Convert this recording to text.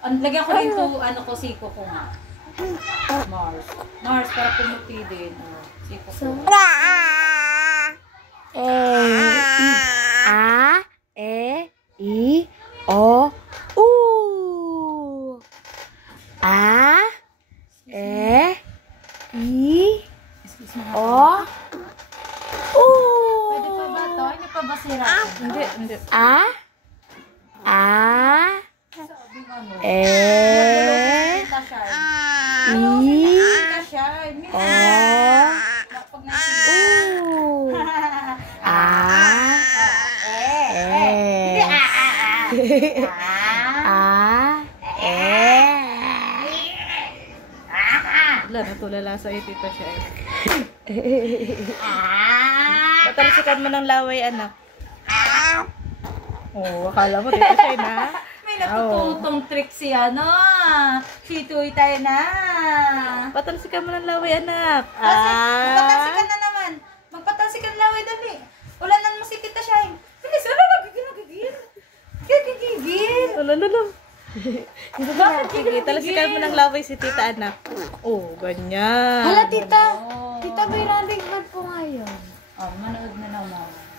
Lagyan ko rin to, ano ko, siko ko nga. Mars. Mars, para pumuti din. Oh, siko ko. A, E, I, O, U. A, E, I, O, U. Pwede pa ba to? Hindi pa ba sira? Hindi. Sabi ano? E, Tita Shine. I, Tita Shine. O, Pag nasigaw. U. A, Hindi, Wala, natulala sa iyo, Tita Shine. Patalsikan mo ng laway, anak. Oh, akala mo, Tita Shine, ha? May natututong trick si ano. Si Tuy tayo na. Patalsikan mo ng laway, anak. Magpatalsikan na naman. Magpatalsikan na laway, dali. Ulanan mo si Tita Shine. Bilis, wala, nagigil. Lalo. Sige, talsikan mo ng laway si tita, anak. Oh, ganyan. Hala, tita. Tita, may running man po ngayon. Oh, manood na lang, mama.